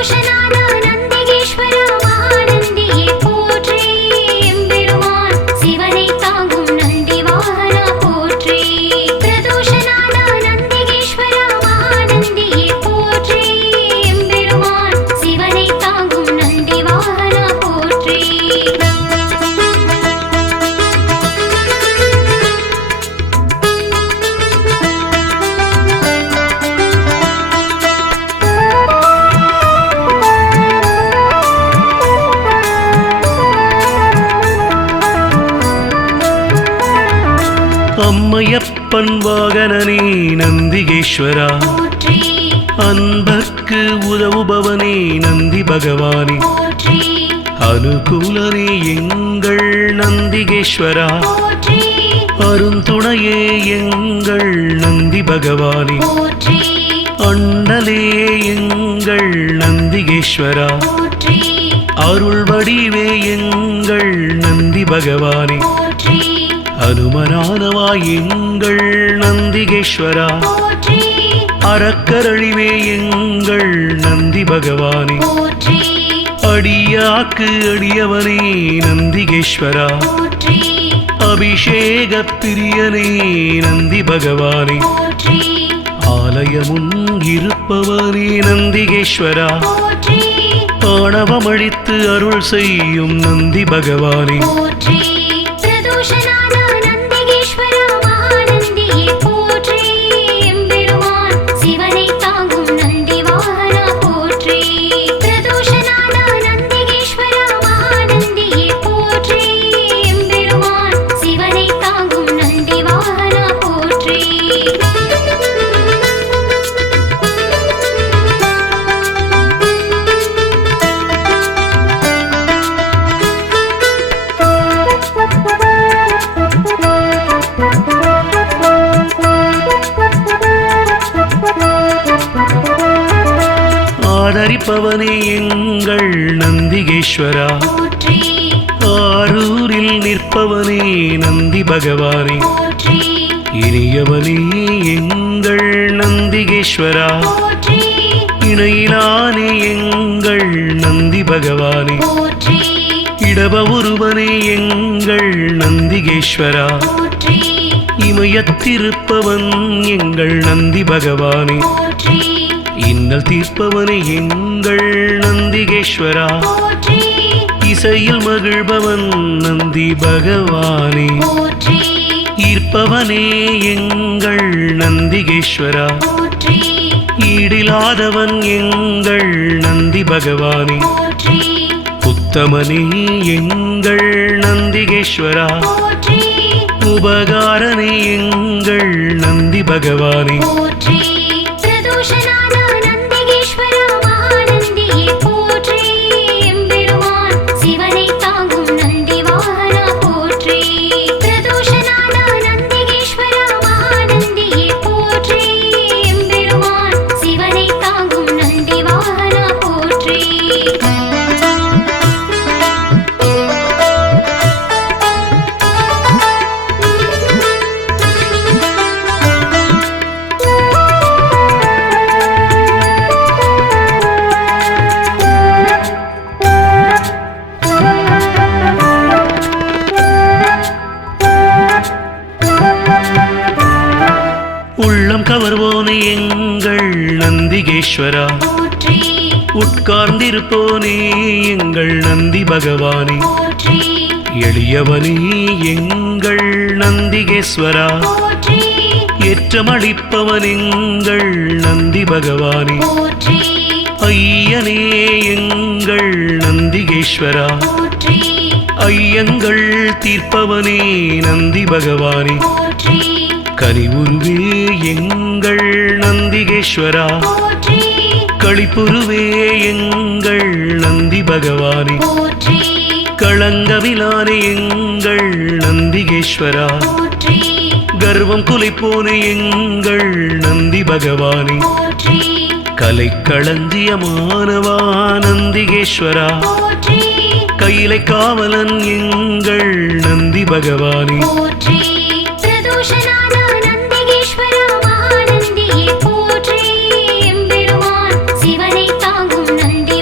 அம்மையப்பன் வாகனனே நந்திகேஸ்வரா, அன்பர்க்கு உதவுபவனே நந்தி பகவானே, அனுகூலனே எங்கள் நந்திகேஸ்வரா, அருந்துணையே எங்கள் நந்தி பகவானே, அண்ணலே எங்கள் நந்திகேஸ்வரா, அருள் வடிவே எங்கள் நந்தி பகவானே, அனுமனானவா எங்கள் நந்திகேஸ்வரா, அறக்கரழிவே எங்கள் நந்தி பகவானே, அடியாக்கு அடியவனே நந்திகேஸ்வரா, அபிஷேக பிரியனே நந்தி பகவானே, ஆலயமுன் இருப்பவனே நந்திகேஸ்வரா, ஆணவமழித்து அருள் செய்யும் நந்தி பகவானே, ஆதரிப்பவனே எங்கள் நந்திகேஸ்வரா, ஆரூரில் நிற்பவனே நந்தி பகவானே, இனியவனே எங்கள் நந்திகேஸ்வரா, இணையிலானே எங்கள் நந்தி பகவானே, இடப ஒருவனே எங்கள் நந்திகேஸ்வரா, இமயத்திருப்பவன் எங்கள் நந்தி பகவானே, இன்னல் தீர்ப்பவனே எங்கள் நந்திகேஸ்வரா, இசையில் மகிழ்பவன் நந்தி பகவானே, ஈர்ப்பவனே எங்கள் நந்திகேஸ்வரா, ஈடிலாதவன் எங்கள் நந்தி பகவானே, உத்தமனே எங்கள் நந்திகேஸ்வரா, உபகாரனே எங்கள் நந்தி பகவானே, உள்ளம் கவர்வோனே எங்கள் நந்திகேஸ்வரா, உட்கார்ந்திருப்போனே எங்கள் நந்தி பகவானே, எளியவனே எங்கள் நந்திகேஸ்வரா, ஏற்றமளிப்பவன் எங்கள் நந்தி பகவானே, ஐயனே எங்கள் நந்திகேஸ்வரா, ஐயங்கள் தீர்ப்பவனே நந்தி பகவானே, கனிவுருவே எங்கள் நந்திகேஸ்வரா, களிப்புருவே எங்கள் நந்தி பகவானே, களங்கமிலானே எங்கள் நந்திகேஸ்வரா, கர்வம் குலைப்போனே எங்கள் நந்தி பகவானே, கலை களஞ்சியமானவா நந்திகேஸ்வரா, கையிலை காவலன் எங்கள் நந்தி பகவானே, சிவனை தாங்கும் நந்தி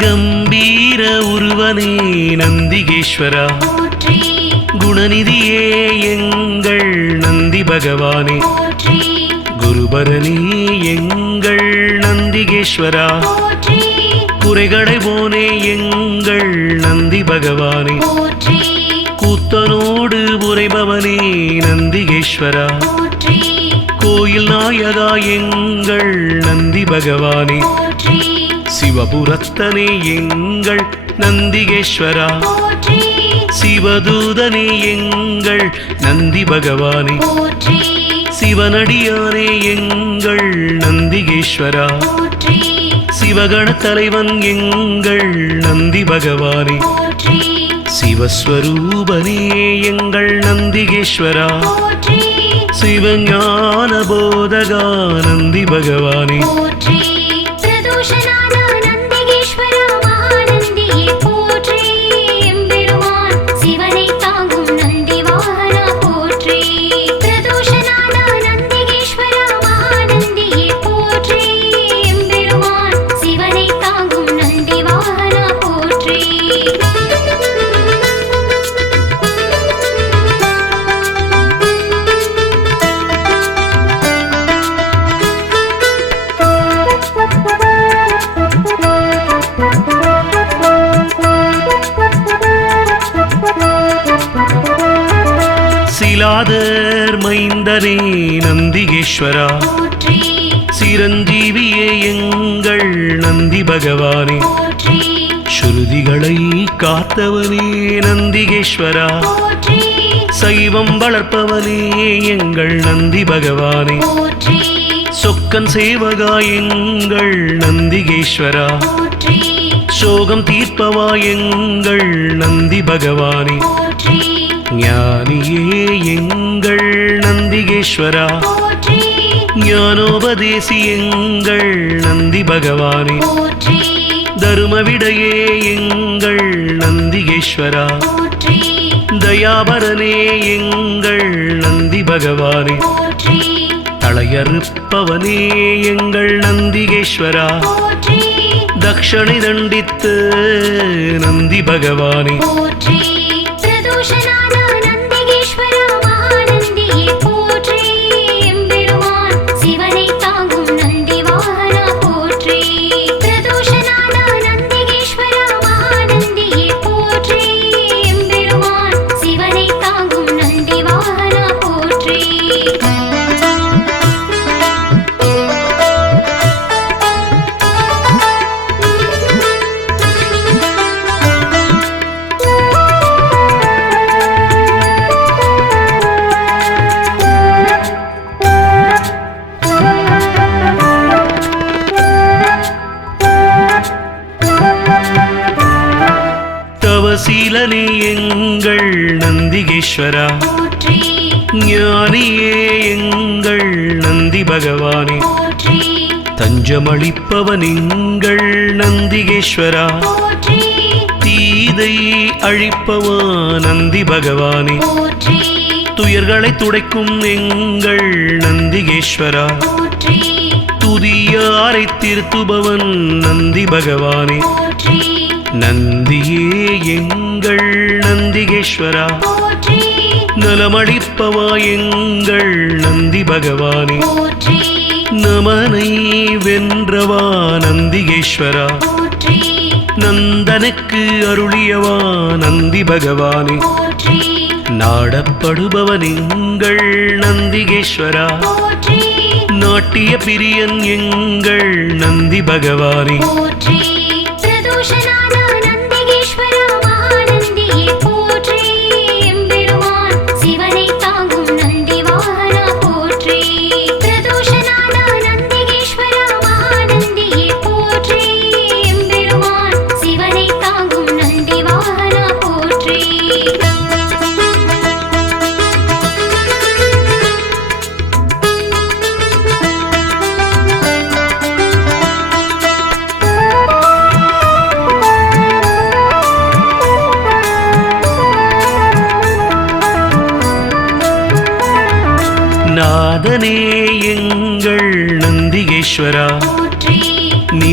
கம்பீர உருவனே நந்திகேஸ்வரா போற்றி குணநிதியே எங்கள் நந்தி பகவானே போற்றி குருபரனே எங்கள் நந்திகேஸ்வரா போற்றி குறைகளை போனே எங்கள் நந்தி பகவானே போற்றி கூத்தனோடு உரைபவனே நந்திகேஸ்வரா போற்றி கோயில் நாயகா எங்கள் நந்தி பகவானே போற்றி சிவபுரத்தனே எங்கள் நந்திகேஸ்வரா போற்றி சிவதூதனே எங்கள் நந்தி பகவானே போற்றி சிவனடியானே எங்கள் நந்திகேஸ்வரா போற்றி சிவகண தலைவன் எங்கள் நந்தி பகவானே போற்றி சிவஸ்வரூபனே எங்கள் நந்திகேஸ்வரா போற்றி சிவஞான போதகா நந்தி பகவானே போற்றி பிரதோஷநாத நந்திகேஸ்வரா மகாநந்தியே போற்றி எம்பெருமான் சிவனை தாங்கும் நந்தி வாகனா போற்றி பிரதோஷநாத நந்திகேஸ்வரா மகாநந்தியே போற்றி எம்பெருமான் சிவனை தாங்கும் நந்தி வாகனா போற்றி சிலாதர் மைந்தனே நந்திகேஸ்வரா போற்றி சிரஞ்சீவியே எங்கள் நந்தி பகவானே போற்றி ஸ்ருதிகளை காத்தவனே நந்திகேஸ்வரா போற்றி சைவம் வளர்ப்பவனே எங்கள் நந்தி பகவானே போற்றி சொக்கன் சேவகா எங்கள் நந்திகேஸ்வரா போற்றி சோகம் தீர்ப்பவா எங்கள் நந்தி பகவானே போற்றி ஞானியே எங்கள் நந்திகேஸ்வரா போற்றி ஞானோபதேசி எங்கள் நந்தி பகவானே போற்றி தருமவிடையே எங்கள் நந்திகேஸ்வரா போற்றி தயாபரனே எங்கள் நந்தி பகவானே போற்றி தளையறுப்பவனே எங்கள் நந்திகேஸ்வரா போற்றி தக்ஷணை தண்டித்து நந்தி பகவானே போற்றி பிரதோஷநாத நந்திகேஸ்வரா மகாநந்தியே போற்றி எம்பெருமான் சிவனை தாங்கும் நந்தி வாகனா போற்றி பிரதோஷநாத நந்திகேஸ்வரா மகாநந்தியே போற்றி எம்பெருமான் சிவனை தாங்கும் நந்தி வாகனா போற்றி தவசீலனே எங்கள் நந்திகேஸ்வரா போற்றி ஞானியே எங்கள் நந்தி பகவானே போற்றி தஞ்சமளிப்பவன் எங்கள் நந்திகேஸ்வரா போற்றி தீதை அழிப்பவா நந்தி பகவானே போற்றி துயர்களை துடைக்கும் எங்கள் நந்திகேஸ்வரா போற்றி துதியாரை திருத்துபவன் நந்தி பகவானே போற்றி நந்தியே எங்கள் நந்திகேஸ்வரா போற்றி நலமளிப்பவா எங்கள் நந்தி பகவானே போற்றி நமனை வென்றவா நந்திகேஸ்வரா போற்றி நந்தனுக்கு அருளியவா நந்தி பகவானே போற்றி நாடப்படுபவன் எங்கள் நந்திகேஸ்வரா போற்றி நாட்டிய பிரியன் எங்கள் நந்தி பகவானே போற்றி பிரதோஷநாத நந்திகேஸ்வரா மகாநந்தியே போற்றி எம்பெருமான் சிவனை தாங்கும் நந்தி வாகனா போற்றி பிரதோஷநாத நந்திகேஸ்வரா மகாநந்தியே போற்றி எம்பெருமான் சிவனை தாங்கும் நந்தி வாகனா போற்றி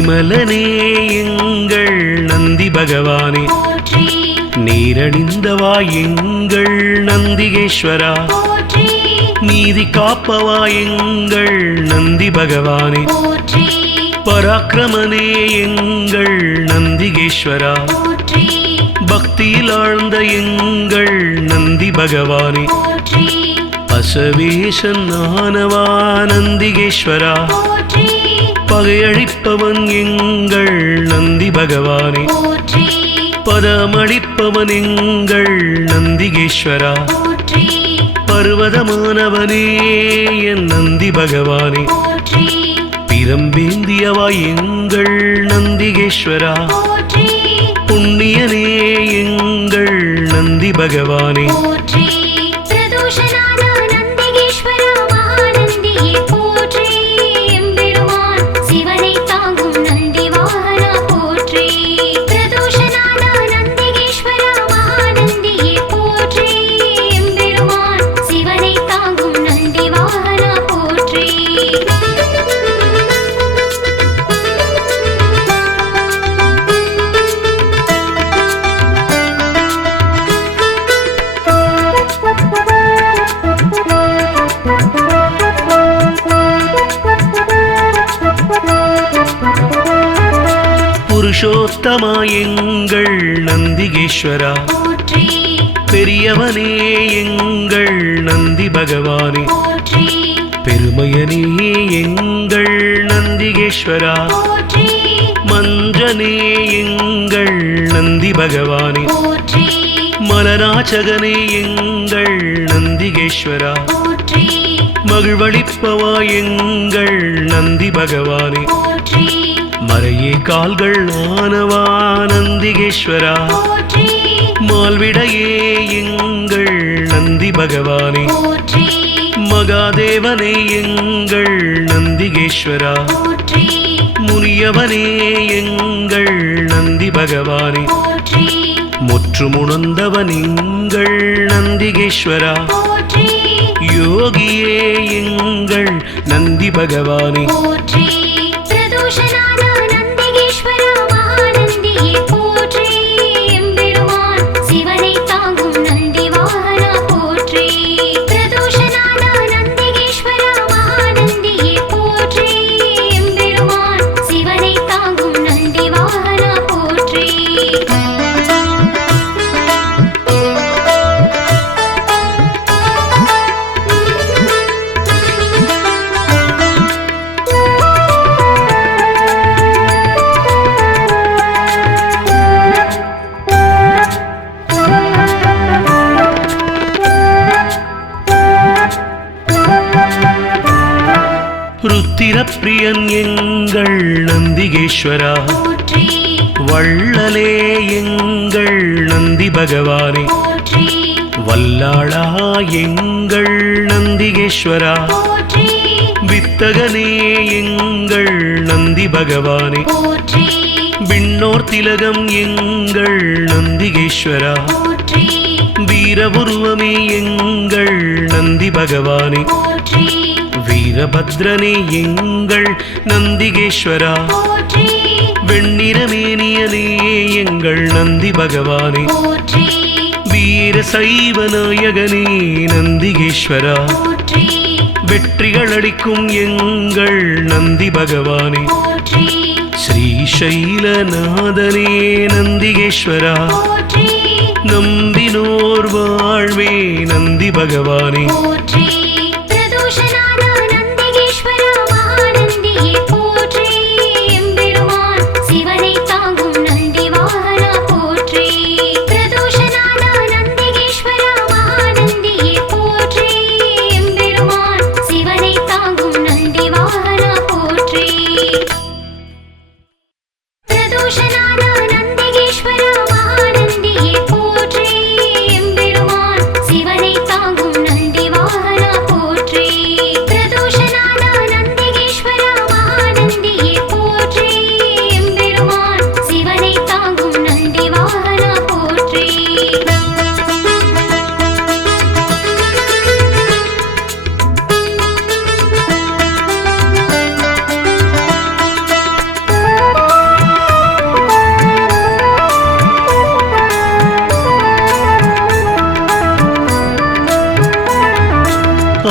நிர்மலனே எங்கள் நந்தி பகவானே போற்றி நீரணிந்தவா எங்கள் நந்திகேஸ்வரா போற்றி நீதி காப்பவா எங்கள் நந்தி பகவானே போற்றி பராக்கிரமனே எங்கள் நந்திகேஸ்வரா போற்றி பக்தியில் ஆழ்ந்த எங்கள் நந்தி பகவானே போற்றி அசவேசன் ஆனவா நந்திகேஸ்வரா போற்றி பகையழிப்பவன் எங்கள் நந்தி பகவானே போற்றி பதமளிப்பவன் எங்கள் நந்திகேஸ்வரா போற்றி பர்வதமானவனே என் நந்தி பகவானே போற்றி பிரம்பேந்தியவா எங்கள் நந்திகேஸ்வரா போற்றி புண்ணியனே எங்கள் நந்தி பகவானே போற்றி பிரதோஷநாத நந்திகேஸ்வரா மகாநந்தியே போற்றி எம்பெருமான் சிவனை தாங்கும் நந்தி வாகனா போற்றி பிரதோஷநாத நந்திகேஸ்வரா மகாநந்தியே போற்றி எம்பெருமான் சிவனை தாங்கும் நந்தி வாகனா போற்றி புருஷோத்தமா எங்கள் நந்திகேஸ்வரா போற்றி பெரியவனே எங்கள் நந்தி பகவானே போற்றி பெருமையனே எங்கள் நந்திகேஸ்வரா போற்றி மஞ்சனே எங்கள் நந்தி பகவானே போற்றி மலராச்சகனே எங்கள் நந்திகேஸ்வரா போற்றி மகிழ்வளிப்பவா எங்கள் நந்தி பகவானே போற்றி மறையே கால்கள் ஆனவா நந்திகேஸ்வரா போற்றி மால்விடையே எங்கள் நந்தி பகவானே போற்றி மகாதேவனே எங்கள் நந்திகேஸ்வரா போற்றி முனியவனே எங்கள் நந்தி பகவானே போற்றி முற்றுமுணர்ந்தவன் எங்கள் நந்திகேஸ்வரா போற்றி யோகியே எங்கள் நந்தி பகவானே போற்றி பிரதோஷநாத நந்திகேஸ்வரா மகாநந்தியே போற்றி எம்பெருமான் சிவனை தாங்கும் நந்தி வாகனா போற்றி பிரதோஷநாத நந்திகேஸ்வரா மகாநந்தியே போற்றி எம்பெருமான் சிவனை தாங்கும் நந்தி வாகனா போற்றி ருத்திரப்பிரியன் எங்கள் நந்திகேஸ்வரா போற்றி வள்ளலே எங்கள் நந்தி பகவானே போற்றி வல்லாளா எங்கள் நந்திகேஸ்வரா போற்றி வித்தகனே எங்கள் நந்தி பகவானே போற்றி விண்ணோர் திலகம் எங்கள் நந்திகேஸ்வரா போற்றி வீரபுருவமே எங்கள் நந்தி பகவானே போற்றி வீரபத்ரனே எங்கள் நந்திகேஸ்வரா போற்றி வெண்ணிறமேனியனே எங்கள் நந்தி பகவானே போற்றி வீர சைவ நாயகனே நந்திகேஸ்வரா போற்றி வெற்றிகள் அளிக்கும் எங்கள் நந்தி பகவானே போற்றி ஸ்ரீசைலநாதனே நந்திகேஸ்வரா போற்றி நம்பினோர் வாழ்வே நந்தி பகவானே போற்றி பிரதோஷநாத நந்திகேஸ்வரா மகாநந்தியே போற்றி எம்பெருமான் சிவனை தாங்கும் நந்தி வாகனா போற்றி பிரதோஷநாத நந்திகேஸ்வரா மகாநந்தியே போற்றி எம்பெருமான் சிவனை தாங்கும் நந்தி வாகனா போற்றி பிரதோஷநாத நந்திகேஸ்வரா மகாநந்தியே போற்றி எம்பெருமான் சிவனை தாங்கும் நந்தி வாகனா போற்றி பிரதோஷநாத நந்திகேஸ்வரா மகாநந்தியே போற்றி எம்பெருமான் சிவனை தாங்கும் நந்தி வாகனா போற்றி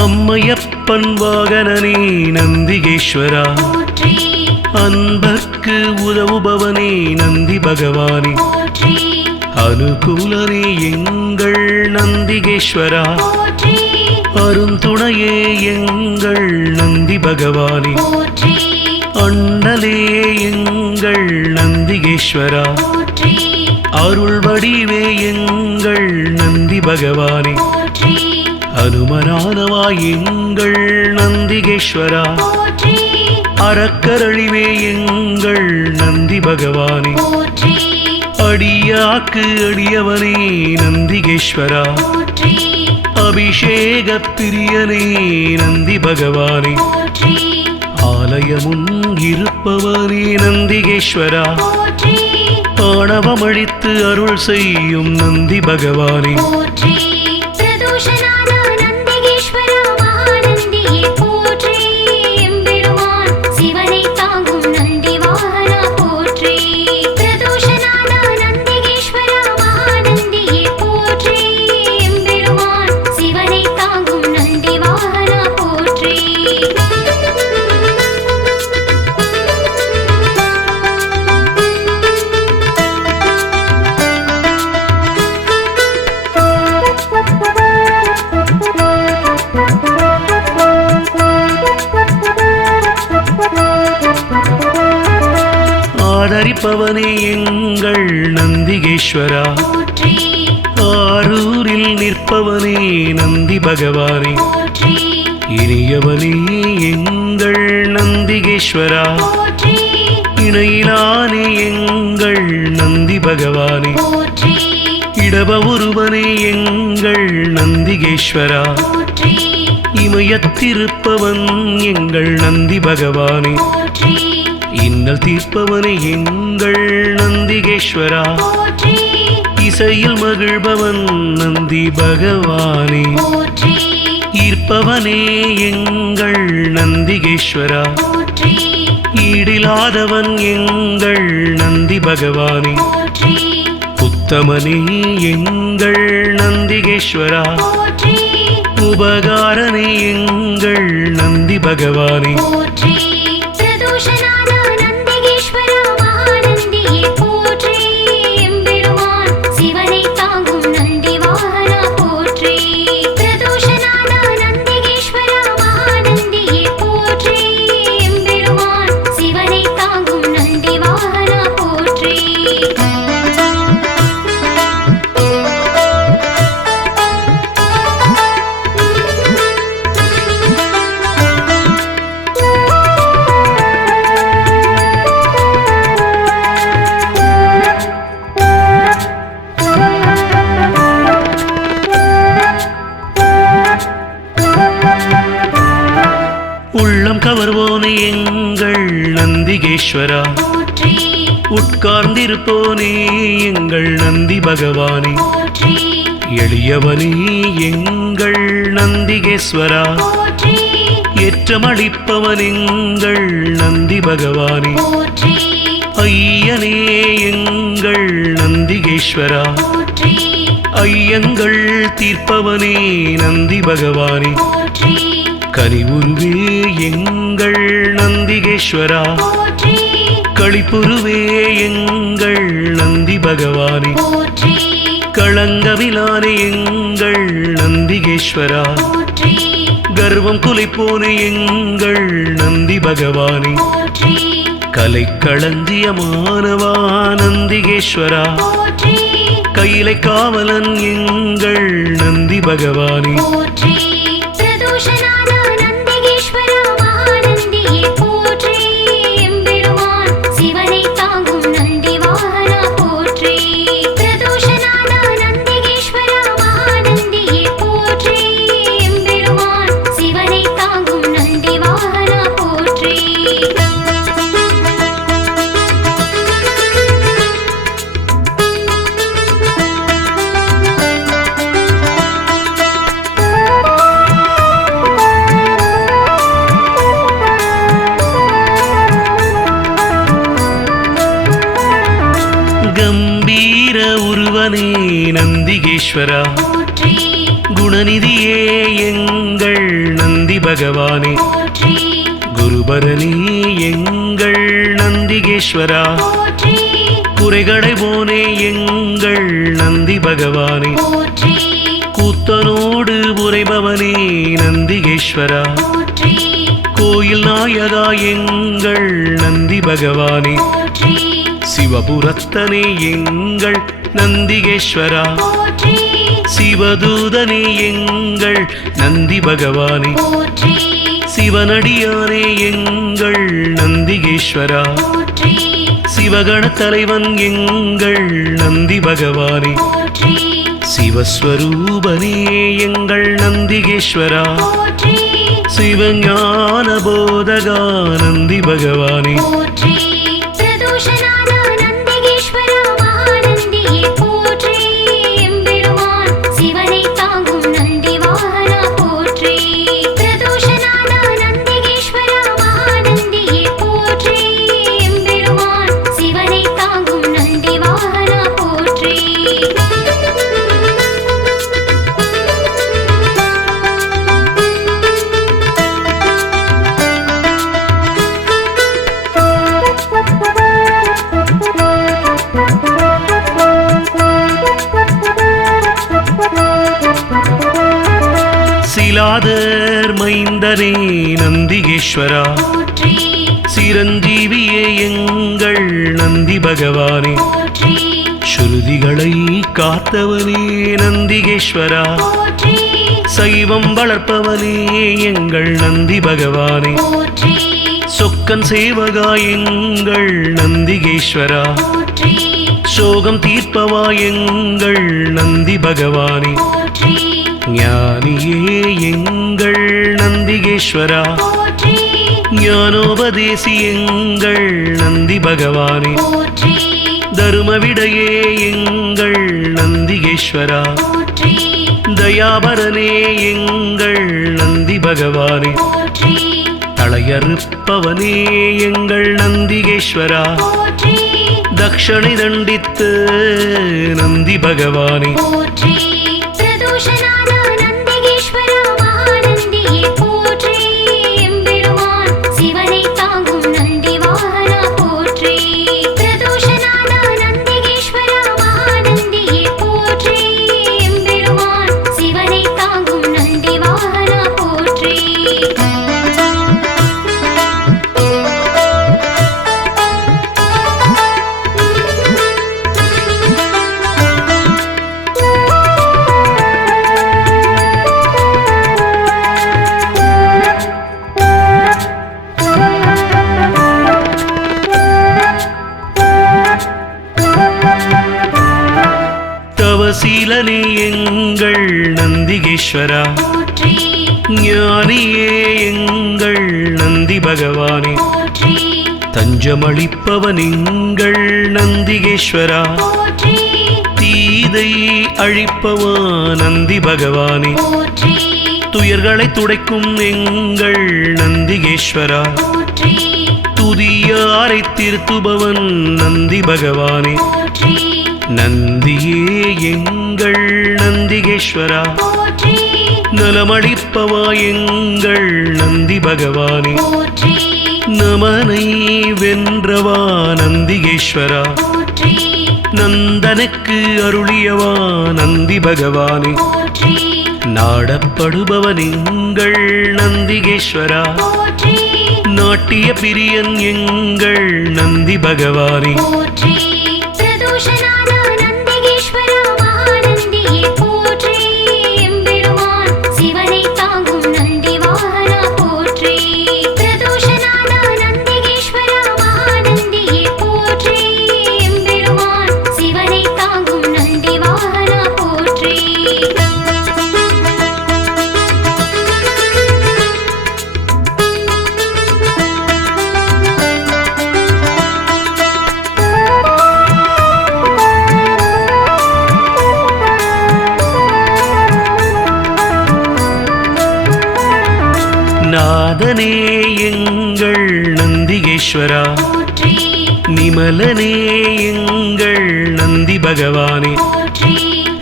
அம்மையப்பன் வாகனனே நந்திகேஸ்வரா, போற்றி அன்பர்க்கு உதவுபவனே நந்தி பகவானே, போற்றி அனுகூலனே எங்கள் நந்திகேஸ்வரா, போற்றி அருந்துணையே எங்கள் நந்தி பகவானே, போற்றி அண்ணலே எங்கள் நந்திகேஸ்வரா, போற்றி அருள் வடிவே எங்கள் நந்தி பகவானே, போற்றி அனுமனானவா எங்கள் நந்திகேஸ்வரா, போற்றி அறக்கரழிவே எங்கள் நந்தி பகவானே, போற்றி அடியாக்கு அடியவனே நந்திகேஸ்வரா, போற்றி அபிஷேக பிரியனே நந்தி பகவானே, போற்றி ஆலயமுன் இருப்பவனே நந்திகேஸ்வரா, போற்றி ஆணவமழித்து அருள் செய்யும் நந்தி பகவானே, போற்றி பிரதோஷநாதா நந்திகேஸ்வரா மகாநந்தியே போற்றி எம்பெருமான் சிவனை தாங்கும் நந்தி வாகனா போற்றி பிரதோஷநாதா நந்திகேஸ்வரா மகாநந்தியே போற்றி எம்பெருமான் சிவனை தாங்கும் நந்தி வாகனா போற்றி ஆதரிப்பவனே எங்கள் நந்திகேஸ்வரா, போற்றி ஆரூரில் நிற்பவனே நந்தி பகவானே, போற்றி இனியவனே எங்கள் நந்திகேஸ்வரா, போற்றி இணையிலானே எங்கள் நந்தி பகவானே, போற்றி இடப ஒருவனே எங்கள் நந்திகேஸ்வரா, போற்றி இமயத்திருப்பவன் எங்கள் நந்தி பகவானே, போற்றி இன்னல் தீர்ப்பவனே எங்கள் நந்திகேஸ்வரா, போற்றி இசையில் மகிழ்பவன் நந்தி பகவானே, போற்றி ஈர்ப்பவனே எங்கள் நந்திகேஸ்வரா, போற்றி ஈடிலாதவன் எங்கள் நந்தி பகவானே, போற்றி உத்தமனே எங்கள் நந்திகேஸ்வரா, போற்றி உபகாரனே எங்கள் நந்தி பகவானே, போற்றி பிரதோஷநாதா நந்திகேஸ்வரா மகாநந்தியே போற்றி எம்பெருமான் சிவனை தாங்கும் நந்தி வாகனா போற்றி பிரதோஷநாதா நந்திகேஸ்வரா மகாநந்தியே போற்றி எம்பெருமான் சிவனை தாங்கும் நந்தி வாகனா போற்றி உள்ளம் கவர்வோனே எங்கள் நந்திகேஸ்வரா, போற்றி உட்கார்ந்திருப்போனே எங்கள் நந்தி பகவானே, போற்றி எளியவனே எங்கள் நந்திகேஸ்வரா, போற்றி ஏற்றமளிப்பவன் எங்கள் நந்தி பகவானே, போற்றி ஐயனே எங்கள் நந்திகேஸ்வரா, போற்றி ஐயங்கள் தீர்ப்பவனே நந்தி பகவானே, போற்றி கனிவுருவே எங்கள் நந்திகேஸ்வரா, போற்றி களிப்புருவே எங்கள் நந்தி பகவானே, போற்றி களங்கமிலானே எங்கள் நந்திகேஸ்வரா, போற்றி கர்வம் குலைப்போனே எங்கள் நந்தி பகவானே, போற்றி கலைக்களஞ்சியமானவா நந்திகேஸ்வரா, போற்றி கையிலை காவலன் எங்கள் நந்தி பகவானே, போற்றி பிரதோஷநாதா நந்திகேஸ்வரா மகாநந்தியே போற்றி எம்பெருமான் சிவனை தாங்கும் நந்தி வாகனா போற்றி பிரதோஷநாதா நந்திகேஸ்வரா மகாநந்தியே போற்றி எம்பெருமான் சிவனை தாங்கும் நந்தி வாகனா போற்றி கம்பீர உருவனே நந்திகேஸ்வரா, போற்றி குணநிதியே எங்கள் நந்தி பகவானே போற்றி குருபரனே எங்கள் நந்திகேஸ்வரா போற்றி குறைகளை போனே எங்கள் நந்தி பகவானே போற்றி கூத்தனோடு உரைபவனே நந்திகேஸ்வரா போற்றி கோயில் நாயகா எங்கள் நந்தி பகவானே போற்றி சிவபுரத்தனே எங்கள் நந்திகேஸ்வரா போற்றி சிவதூதனே எங்கள் நந்தி பகவானே போற்றி சிவனடியானே எங்கள் நந்திகேஸ்வரா போற்றி சிவகண தலைவன் எங்கள் நந்தி பகவானே போற்றி சிவஸ்வரூபனே எங்கள் நந்திகேஸ்வரா போற்றி சிவஞான போதகா நந்தி பகவானே போற்றி பிரதோஷநாத நந்திகேஸ்வரா மகாநந்தியே போற்றி எம்பெருமான் சிவனை தாங்கும் நந்தி வாகனா போற்றி பிரதோஷநாத நந்திகேஸ்வரா மகாநந்தியே போற்றி எம்பெருமான் சிவனை தாங்கும் நந்தி வாகனா போற்றி சிலாதர் மைந்தனே நந்திகேஸ்வரா போற்றி சிரஞ்சீவியே எங்கள் நந்தி பகவானே போற்றி ஸ்ருதிகளை காத்தவனே நந்திகேஸ்வரா போற்றி சைவம் வளர்ப்பவனே எங்கள் நந்தி பகவானே போற்றி சொக்கன் சேவகா எங்கள் நந்திகேஸ்வரா போற்றி சோகம் தீர்ப்பவா எங்கள் நந்தி பகவானே போற்றி ஞானியே எங்கள் நந்திகேஸ்வரா போற்றி ஞானோபதேசி எங்கள் நந்தி பகவானே போற்றி தருமவிடையே எங்கள் நந்திகேஸ்வரா போற்றி தயாபரனே எங்கள் நந்தி பகவானே போற்றி தளையறுப்பவனே எங்கள் நந்திகேஸ்வரா போற்றி தக்ஷணை தண்டித்து நந்தி பகவானே போற்றி பிரதோஷநாத நந்திகேஸ்வரா மகாநந்தியே போற்றி எம்பெருமான் சிவனை தாங்கும் நந்தி வாகனா போற்றி பிரதோஷநாத நந்திகேஸ்வரா மகாநந்தியே போற்றி எம்பெருமான் சிவனை தாங்கும் நந்தி வாகனா போற்றி தவசீலனே எங்கள் நந்திகேஸ்வரா போற்றி ஞானியே எங்கள் நந்தி பகவானே போற்றி தஞ்சமளிப்பவன் எங்கள் நந்திகேஸ்வரா போற்றி தீதை அழிப்பவா நந்தி பகவானே போற்றி துயர்களை துடைக்கும் எங்கள் நந்திகேஸ்வரா போற்றி துதியாரை திருத்துபவன் நந்தி பகவானே போற்றி நந்தியே எங்கள் நந்திகேஸ்வரா போற்றி நலமளிப்பவா எங்கள் நந்தி பகவானே போற்றி நமனை வென்றவா நந்திகேஸ்வரா போற்றி நந்தனுக்கு அருளியவா நந்தி பகவானே போற்றி நாடப்படுபவன் எங்கள் நந்திகேஸ்வரா போற்றி நாட்டிய பிரியன் எங்கள் நந்தி பகவானே போற்றி பிரதோஷநாத நந்திகேஸ்வரா மகாநந்தியே போற்றி எம்பெருமான் சிவனை தாங்கும் நந்தி வாகனா போற்றி பிரதோஷநாத நந்திகேஸ்வரா மகாநந்தியே போற்றி எம்பெருமான் சிவனை தாங்கும் நந்தி வாகனா போற்றி நாதனே எங்கள் நந்திகேஸ்வரா போற்றி நிமலனே எங்கள் நந்தி பகவானே போற்றி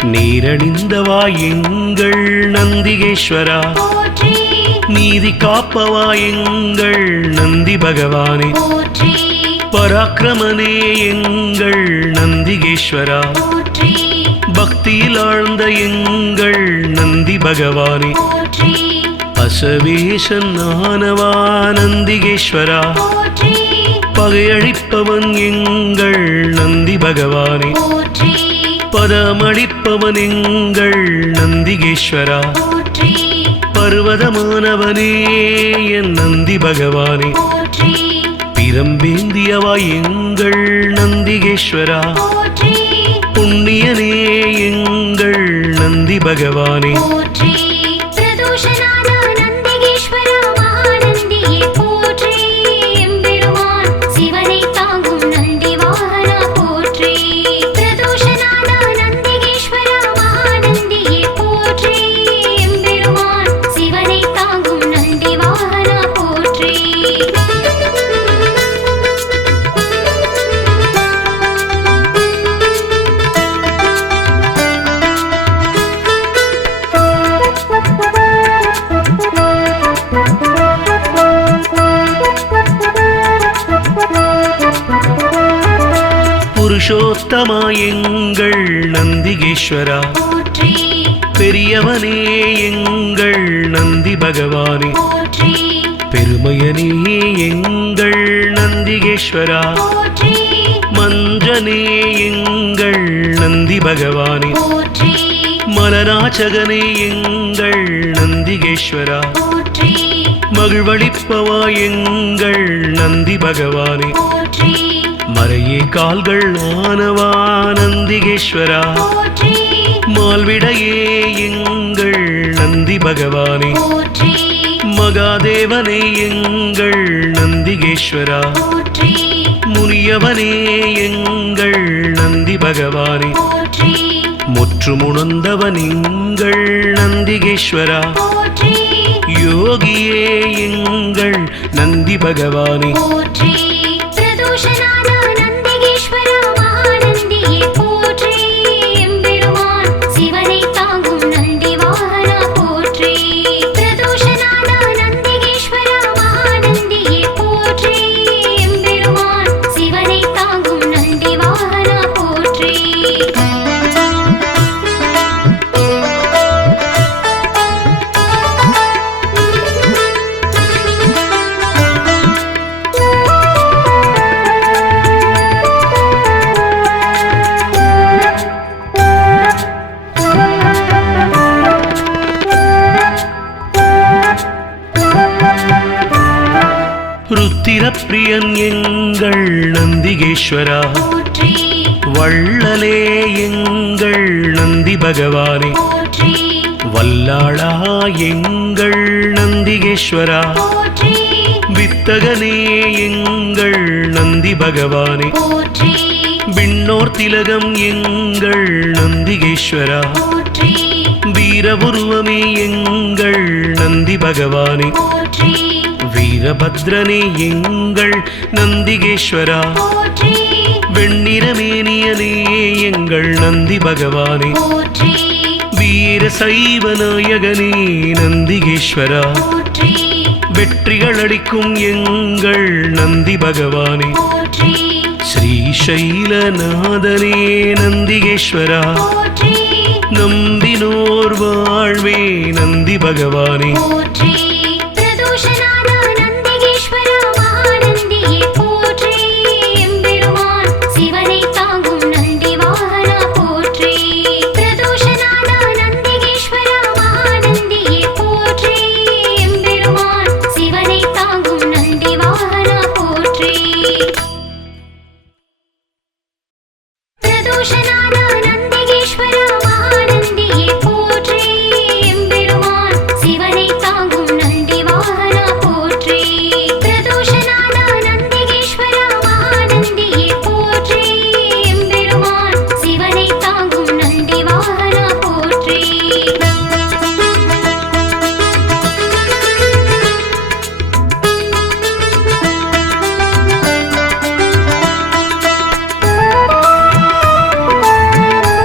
நீரணிந்தவா எங்கள் நந்திகேஸ்வரா, போற்றி நீதி காப்பவா எங்கள் நந்தி பகவானே, போற்றி பராக்கிரமனே எங்கள் நந்திகேஸ்வரா, போற்றி பக்தியில் ஆழ்ந்த எங்கள் நந்தி பகவானே, போற்றி அசவேசன் ஆனவா நந்திகேஸ்வரா, போற்றி பகையழிப்பவன் எங்கள் நந்தி பகவானே, போற்றி பதமளிப்பவன் எங்கள் நந்திகேஸ்வரா, போற்றி பர்வதமானவனே என் நந்தி பகவானே, போற்றி பிரம்பேந்தியவா எங்கள் நந்திகேஸ்வரா, போற்றி புண்ணியனே எங்கள் நந்தி பகவானே, போற்றி பிரதோஷநாத நந்திகேஸ்வரா மகாநந்தியே போற்றி எம்பெருமான் சிவனை தாங்கும் நந்தி வாகனா போற்றி பிரதோஷநாத நந்திகேஸ்வரா மகாநந்தியே போற்றி எம்பெருமான் சிவனை தாங்கும் நந்தி வாகனா போற்றி புருஷோத்தமா எங்கள் நந்திகேஸ்வரா, போற்றி பெரியவனே எங்கள் நந்தி பகவானே, போற்றி பெருமையனே எங்கள் நந்திகேஸ்வரா, போற்றி மஞ்சனே எங்கள் நந்தி பகவானே, போற்றி மலராச்சகனே எங்கள் நந்திகேஸ்வரா, போற்றி மகிழ்வளிப்பவா எங்கள் நந்தி பகவானே, போற்றி மறையே கால்கள் ஆனவா நந்திகேஸ்வரா, போற்றி மால்விடையே எங்கள் நந்தி பகவானே, போற்றி மகாதேவனே எங்கள் நந்திகேஸ்வரா, போற்றி முனியவனே எங்கள் நந்தி பகவானே, போற்றி முற்றுமுணர்ந்தவன் எங்கள் நந்திகேஸ்வரா, போற்றி யோகியே எங்கள் நந்தி பகவானே, போற்றி பிரதோஷநாத நந்திகேஸ்வரா மகாநந்தியே போற்றி எம்பெருமான் சிவனை தாங்கும் நந்தி வாகனா போற்றி பிரதோஷநாத நந்திகேஸ்வரா மகாநந்தியே போற்றி எம்பெருமான் சிவனை தாங்கும் நந்தி வாகனா போற்றி ருத்திரப்பிரியன் எங்கள் நந்திகேஸ்வரா, போற்றி வள்ளலே எங்கள் நந்தி பகவானே, போற்றி வல்லாளா எங்கள் நந்திகேஸ்வரா, போற்றி வித்தகனே எங்கள் நந்தி பகவானே, போற்றி விண்ணோர் திலகம் எங்கள் நந்திகேஸ்வரா, போற்றி வீரபுருவமே எங்கள் நந்தி பகவானே, போற்றி வீரபத்ரனே எங்கள் நந்திகேஸ்வரா, போற்றி வெண்ணிறமேனியனே எங்கள் நந்தி பகவானே, போற்றி வீர சைவ நாயகனே நந்திகேஸ்வரா, போற்றி வெற்றிகள் அளிக்கும் எங்கள் நந்தி பகவானே, போற்றி ஸ்ரீசைலநாதனே நந்திகேஸ்வரா, போற்றி நம்பினோர் வாழ்வே நந்தி பகவானே, போற்றி பிரதோஷநாத நந்திகேஸ்வரா மகாநந்தியே போற்றி எம்பெருமான் சிவனை தாங்கும் நந்தி வாகனா போற்றி பிரதோஷநாத நந்திகேஸ்வரா மகாநந்தியே போற்றி எம்பெருமான் சிவனை தாங்கும் நந்தி வாகனா போற்றி பிரதோஷநாத நந்திகேஸ்வரா மகாநந்தியே போற்றி எம்பெருமான் சிவனை தாங்கும் நந்தி வாகனா போற்றி பிரதோஷநாத நந்திகேஸ்வரா மகாநந்தியே போற்றி எம்பெருமான் சிவனை தாங்கும் நந்தி வாகனா போற்றி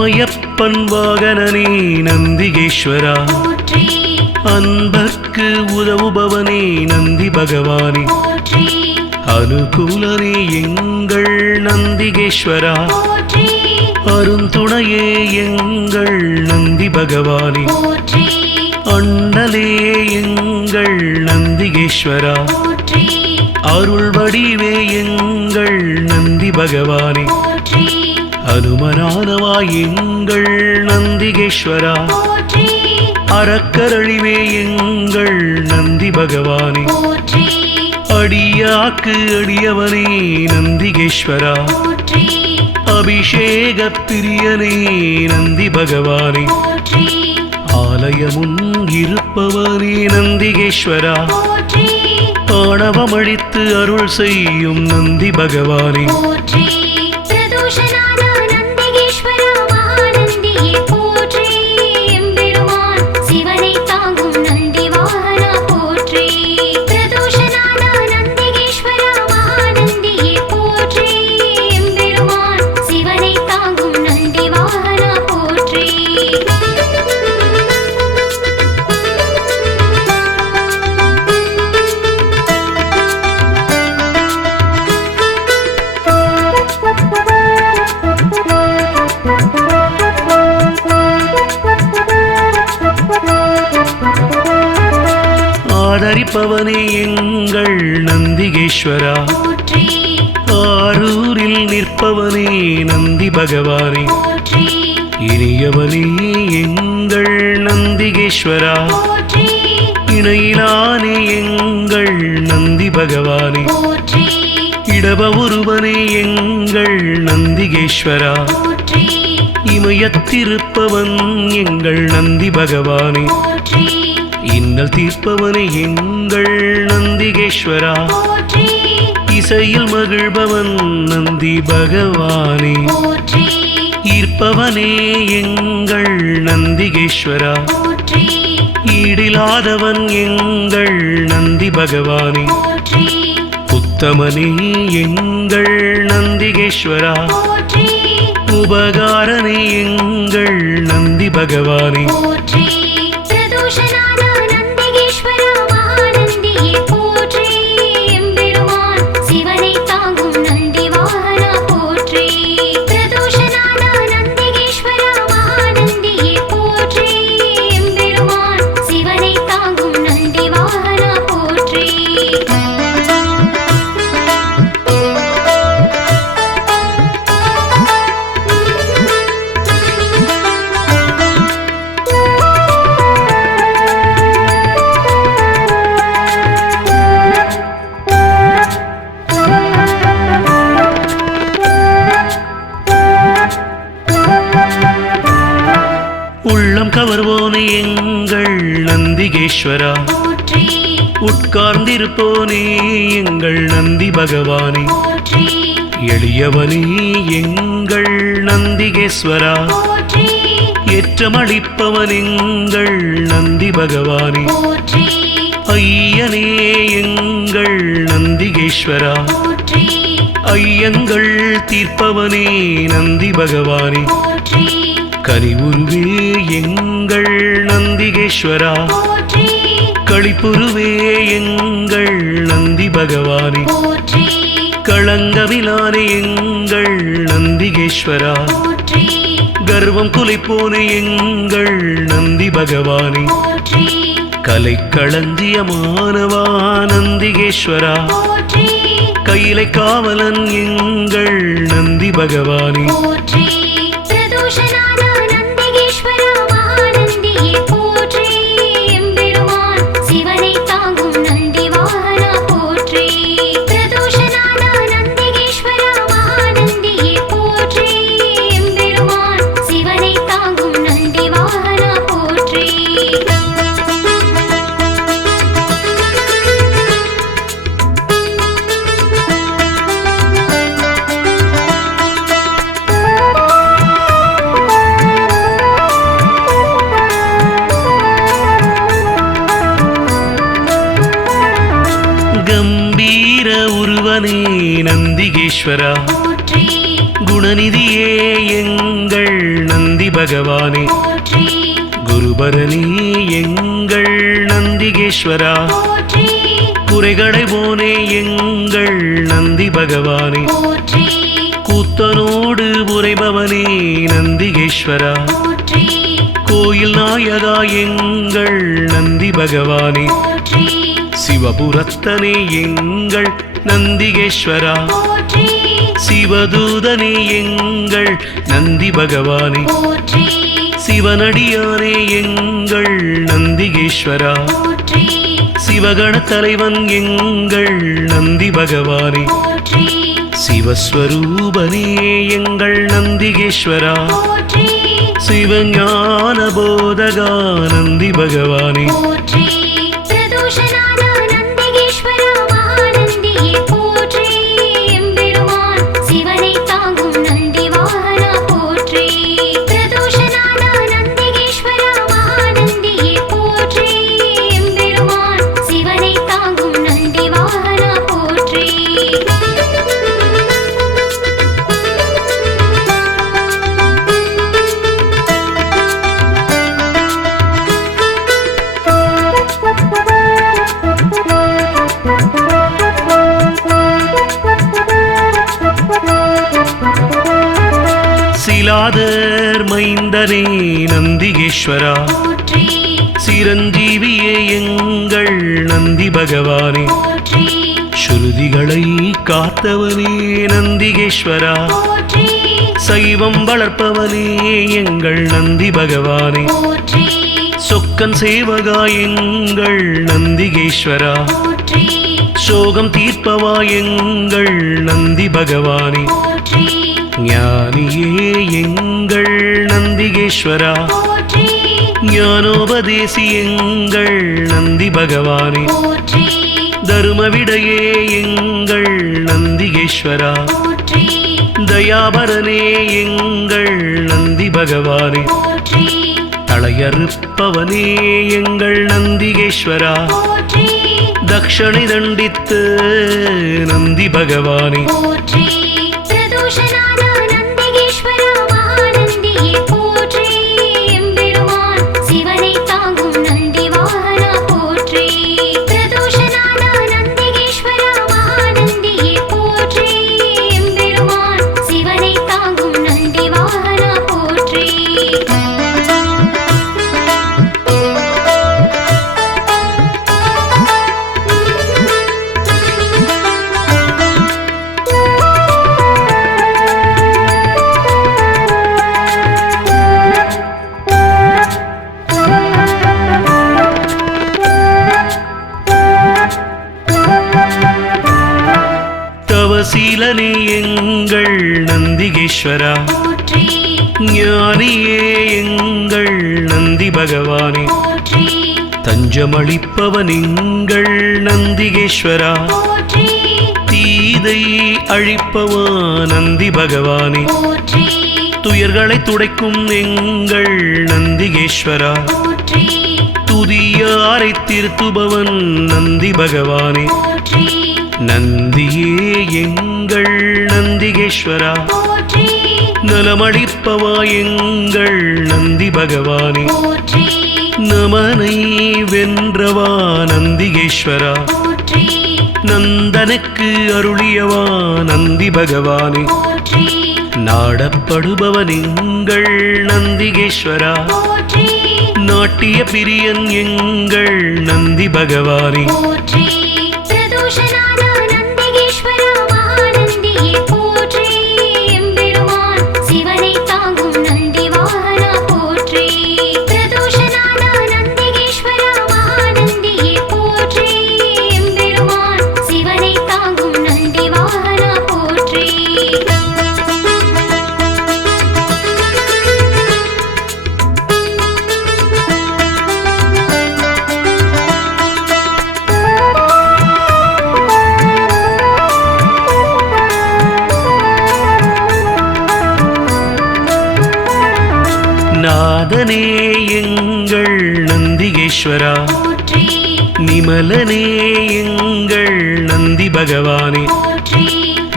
அம்மையப்பன் வாகனனே நந்திகேஸ்வரா, போற்றி அன்பர்க்கு உதவுபவனே நந்தி பகவானே, போற்றி அனுகூலனே எங்கள் நந்திகேஸ்வரா, போற்றி அருந்துணையே எங்கள் நந்தி பகவானே, போற்றி அண்ணலே எங்கள் நந்திகேஸ்வரா, போற்றி அருள் வடிவே எங்கள் நந்தி பகவானே, போற்றி அனுமனானவா எங்கள் நந்திகேஸ்வரா, போற்றி அறக்கரழிவே எங்கள் நந்தி பகவானே, போற்றி அடியாக்கு அடியவனே நந்திகேஸ்வரா, போற்றி அபிஷேக பிரியனே நந்தி பகவானே, போற்றி ஆலயமுன் இருப்பவனே நந்திகேஸ்வரா, போற்றி ஆணவமழித்து அருள் செய்யும் நந்தி பகவானே, போற்றி பிரதோஷநாத நந்திகேஸ்வரா மகாநந்தியே போற்றி எம்பெருமான் சிவனை தாங்கும் நந்தி வாகனா போற்றி பிரதோஷநாத நந்திகேஸ்வரா மகாநந்தியே போற்றி எம்பெருமான் சிவனை தாங்கும் நந்தி வாகனா போற்றி ஆதரிப்பவனே எங்கள் நந்திகேஸ்வரா, போற்றி ஆரூரில் நிற்பவனே நந்தி பகவானே, போற்றி இனியவனே எங்கள் நந்திகேஸ்வரா, போற்றி இணையிலானே எங்கள் நந்தி பகவானே, போற்றி இடப ஒருவனே எங்கள் நந்திகேஸ்வரா, போற்றி இமயத்திருப்பவன் எங்கள் நந்தி பகவானே, போற்றி இன்னல் தீர்ப்பவனே எங்கள் நந்திகேஸ்வரா, போற்றி இசையில் மகிழ்பவன் நந்தி பகவானே, போற்றி ஈர்ப்பவனே எங்கள் நந்திகேஸ்வரா, போற்றி ஈடிலாதவன் எங்கள் நந்தி பகவானே, போற்றி உத்தமனே எங்கள் நந்திகேஸ்வரா, போற்றி உபகாரனே எங்கள் நந்தி பகவானே, போற்றி பிரதோஷநாத நந்திகேஸ்வரா மகாநந்தியே போற்றி எம்பெருமான் சிவனை தாங்கும் நந்தி வாகனா போற்றி பிரதோஷநாத நந்திகேஸ்வரா மகாநந்தியே போற்றி எம்பெருமான் சிவனை தாங்கும் நந்தி வாகனா போற்றி உள்ளம் கவர்வோனே எங்கள் நந்திகேஸ்வரா, போற்றி உட்கார்ந்திருப்போனே எங்கள் நந்தி பகவானே, போற்றி எளியவனே எங்கள் நந்திகேஸ்வரா, போற்றி ஏற்றமளிப்பவன் எங்கள் நந்தி பகவானே, போற்றி ஐயனே எங்கள் நந்திகேஸ்வரா, போற்றி ஐயங்கள் தீர்ப்பவனே நந்தி பகவானே, போற்றி கனிவுருவே எங்கள் நந்திகேஸ்வரா, போற்றி களிப்புருவே எங்கள் நந்தி பகவானே, போற்றி களங்கமிலானே எங்கள் நந்திகேஸ்வரா, போற்றி கர்வம் குலைப்போனே எங்கள் நந்தி பகவானே, போற்றி கலைக்களஞ்சியமானவா நந்திகேஸ்வரா, போற்றி கையிலை காவலன் எங்கள் நந்தி பகவானே, போற்றி பிரதோஷநாத நந்திகேஸ்வரா மகாநந்தியே போற்றி எம்பெருமான் சிவனை தாங்கும் நந்தி வாகனா போற்றி பிரதோஷநாத நந்திகேஸ்வரா மகாநந்தியே போற்றி எம்பெருமான் சிவனை தாங்கும் நந்தி வாகனா போற்றி கம்பீர உருவனே நந்திகேஸ்வரா, போற்றி குணநிதியே எங்கள் நந்தி பகவானே போற்றி குருபரணி எங்கள் நந்திகேஸ்வரா போற்றி குறைகளை போனே எங்கள் நந்தி பகவானே போற்றி கூத்தனோடு உரைபவனே நந்திகேஸ்வரா போற்றி கோயில் நாயகா எங்கள் நந்தி பகவானே போற்றி சிவபுரத்தனே எங்கள் நந்திகேஸ்வரா போற்றி சிவதூதனே எங்கள் நந்தி பகவானே போற்றி சிவனடியானே எங்கள் நந்திகேஸ்வரா போற்றி சிவகண தலைவன் எங்கள் நந்தி பகவானே போற்றி சிவஸ்வரூபனே எங்கள் நந்திகேஸ்வரா போற்றி சிவஞான போதகா நந்தி பகவானே போற்றி பிரதோஷநாத நந்திகேஸ்வர மகாநந்தியே போற்றி எம்பெருமான் சிவனை தாங்கும் நந்தி வாகனா போற்றி பிரதோஷநாத நந்திகேஸ்வர மகாநந்தியே போற்றி எம்பெருமான் சிவனை தாங்கும் நந்தி வாகனா போற்றி சிலாதர் மைந்தனே நந்திகேஸ்வரா போற்றி சிரஞ்சீவியே எங்கள் நந்தி பகவானே போற்றி ஸ்ருதிகளை காத்தவனே நந்திகேஸ்வரா போற்றி சைவம் வளர்ப்பவனே எங்கள் நந்தி பகவானே போற்றி சொக்கன் சேவகா எங்கள் நந்திகேஸ்வரா போற்றி சோகம் தீர்ப்பவா எங்கள் நந்தி பகவானே போற்றி ஞானியே எங்கள் நந்திகேஸ்வரா போற்றி ஞானோபதேசி எங்கள் நந்தி பகவானே போற்றி தருமவிடையே எங்கள் நந்திகேஸ்வரா போற்றி தயாபரனே எங்கள் நந்தி பகவானே போற்றி தளையறுப்பவனே எங்கள் நந்திகேஸ்வரா போற்றி தக்ஷணை தண்டித்து நந்தி பகவானே போற்றி பிரதோஷநாத நந்திகேஸ்வர மகாநந்தியே போற்றி எம்பெருமான் சிவனை தாங்கும் நந்தி வாகனா போற்றி பிரதோஷநாத நந்திகேஸ்வர மகாநந்தியே போற்றி எம்பெருமான் சிவனை தாங்கும் நந்தி வாகனா போற்றி தவசீலனே எங்கள் நந்திகேஸ்வரா போற்றி ஞானியே எங்கள் நந்தி பகவானே போற்றி தஞ்சமளிப்பவன் எங்கள் நந்திகேஸ்வரா போற்றி தீதை அழிப்பவா நந்தி பகவானே போற்றி துயர்களை துடைக்கும் எங்கள் நந்திகேஸ்வரா போற்றி துதியாரை திருத்துபவன் நந்தி பகவானே போற்றி நந்தியே எங்கள் நந்திகேஸ்வரா போற்றி நலமளிப்பவா எங்கள் நந்தி பகவானே போற்றி நமனை வென்றவா நந்திகேஸ்வரா போற்றி நந்தனுக்கு அருளியவா நந்தி பகவானே போற்றி நாடப்படுபவன் எங்கள் நந்திகேஸ்வரா போற்றி நாட்டிய பிரியன் எங்கள் நந்தி பகவானே போற்றி பிரதோஷநாத நந்திகேஸ்வர மகாநந்தியே போற்றி எம்பெருமான் சிவனை தாங்கும் நந்தி வாகனா போற்றி பிரதோஷநாத நந்திகேஸ்வர மகாநந்தியே போற்றி எம்பெருமான் சிவனை தாங்கும் நந்தி வாகனா போற்றி நாதனே எங்கள் நந்திகேஸ்வரா போற்றி நிமலனே எங்கள் நந்தி பகவானே போற்றி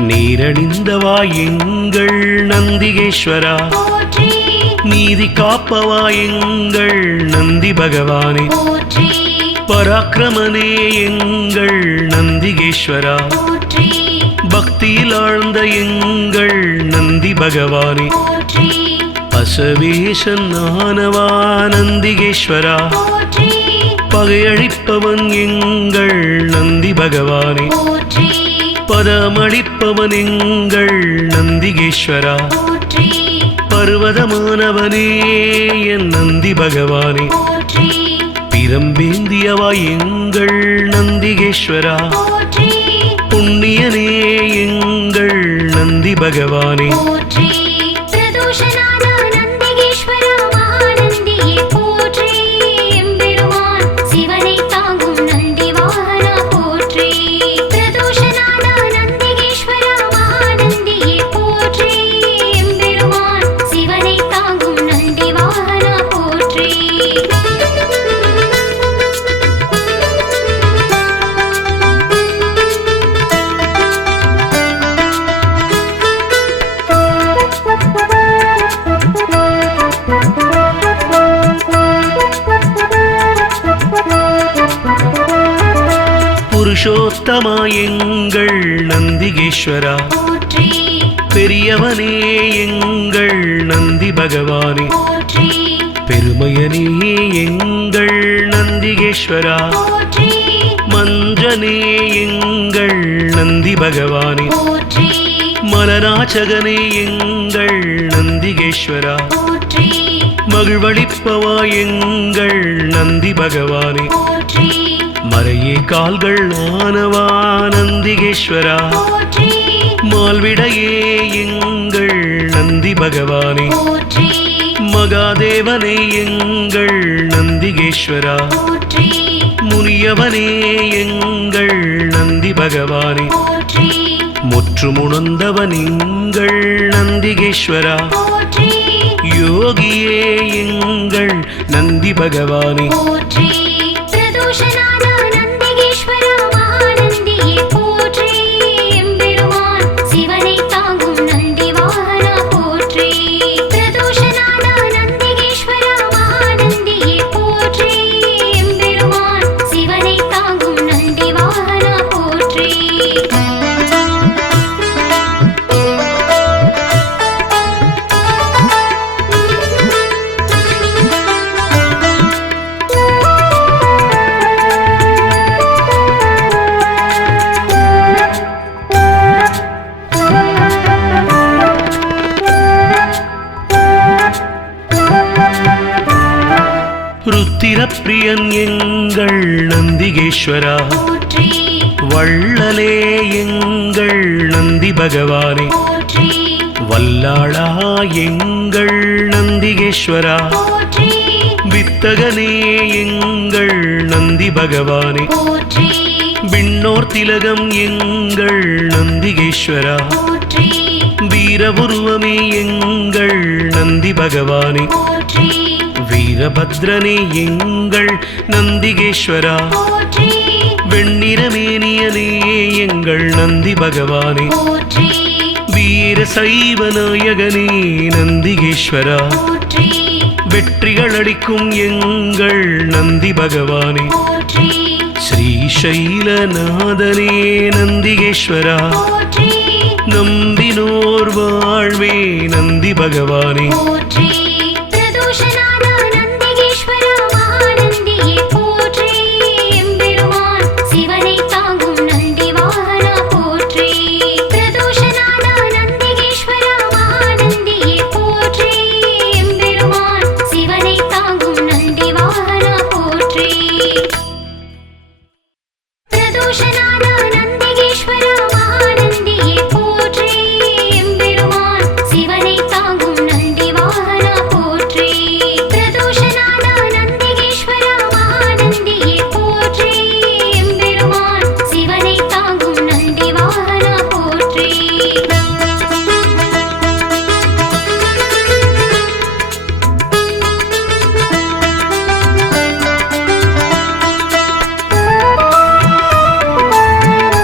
நீரணிந்தவா எங்கள் நந்திகேஸ்வரா, போற்றி நீதி காப்பவா எங்கள் நந்தி பகவானே, போற்றி பராக்கிரமனே எங்கள் நந்திகேஸ்வரா, போற்றி பக்தியில் ஆழ்ந்த எங்கள் நந்தி பகவானே, போற்றி பசவேசன் ஆனவா நந்திகேஸ்வரா, போற்றி பகையழிப்பவன் எங்கள் நந்தி பகவானே, போற்றி பதமளிப்பவன் எங்கள் நந்திகேஸ்வரா, போற்றி பர்வதமானவனே என் நந்தி பகவானே, போற்றி பிரம்பேந்தியவா எங்கள் நந்திகேஸ்வரா, போற்றி புண்ணியனே எங்கள் நந்தி பகவானே, போற்றி பிரதோஷநாத நந்திகேஸ்வர மகாநந்தியே போற்றி எம்பெருமான் சிவனை தாங்கும் நந்தி வாகனா போற்றி பிரதோஷநாத நந்திகேஸ்வர மகாநந்தியே போற்றி எம்பெருமான் சிவனை தாங்கும் நந்தி வாகனா போற்றி புருஷோத்தமா எங்கள் நந்திகேஸ்வரா, போற்றி பெரியவனே எங்கள் நந்தி பகவானே, போற்றி பெருமையனே எங்கள் நந்திகேஸ்வரா, போற்றி மஞ்சனே எங்கள் நந்தி பகவானே, போற்றி மலராச்சகனே எங்கள் நந்திகேஸ்வரா, போற்றி மகிழ்வளிப்பவா எங்கள் நந்தி பகவானே, போற்றி மறையே கால்கள் ஆனவா நந்திகேஸ்வரா, போற்றி மால்விடையே எங்கள் நந்தி பகவானே, போற்றி மகாதேவனே எங்கள் நந்திகேஸ்வரா, போற்றி முனியவனே எங்கள் நந்தி பகவானே, போற்றி முற்றுமுணர்ந்தவன் எங்கள் நந்திகேஸ்வரா, போற்றி யோகியே எங்கள் நந்தி பகவானே, போற்றி பிரதோஷநாத நந்திகேஸ்வர மகாநந்தியே போற்றி எம்பெருமான் சிவனை தாங்கும் நந்தி வாகனா போற்றி பிரதோஷநாத நந்திகேஸ்வர மகாநந்தியே போற்றி எம்பெருமான் சிவனை தாங்கும் நந்தி வாகனா போற்றி ருத்திரப்பிரியன் எங்கள் நந்திகேஸ்வரா, போற்றி வள்ளலே எங்கள் நந்தி பகவானே, போற்றி வல்லாளா எங்கள் நந்திகேஸ்வரா, போற்றி வித்தகனே எங்கள் நந்தி பகவானே, போற்றி விண்ணோர் திலகம் எங்கள் நந்திகேஸ்வரா, போற்றி வீரபுருவமே எங்கள் நந்தி பகவானே, போற்றி வீரபத்ரனே எங்கள் நந்திகேஸ்வரா, போற்றி வெண்ணிறமேனியனே எங்கள் நந்தி பகவானே, போற்றி வீர சைவ நாயகனே நந்திகேஸ்வரா, போற்றி வெற்றிகள் அளிக்கும் எங்கள் நந்தி பகவானே, போற்றி ஸ்ரீசைலநாதனே நந்திகேஸ்வரா, போற்றி நம்பினோர் வாழ்வே நந்தி பகவானே, போற்றி பிரதோஷநாத நந்திகேஸ்வர மகாநந்தியே போற்றி எம்பெருமான் சிவனை தாங்கும் நந்தி வாகனா போற்றி பிரதோஷநாத நந்திகேஸ்வர மகாநந்தியே போற்றி எம்பெருமான் சிவனை தாங்கும் நந்தி வாகனா போற்றி பிரதோஷநாத நந்திகேஸ்வர மகாநந்தியே போற்றி எம்பெருமான் சிவனை தாங்கும் நந்தி வாகனா போற்றி பிரதோஷநாத நந்திகேஸ்வர மகாநந்தியே போற்றி எம்பெருமான் சிவனை தாங்கும் நந்தி வாகனா போற்றி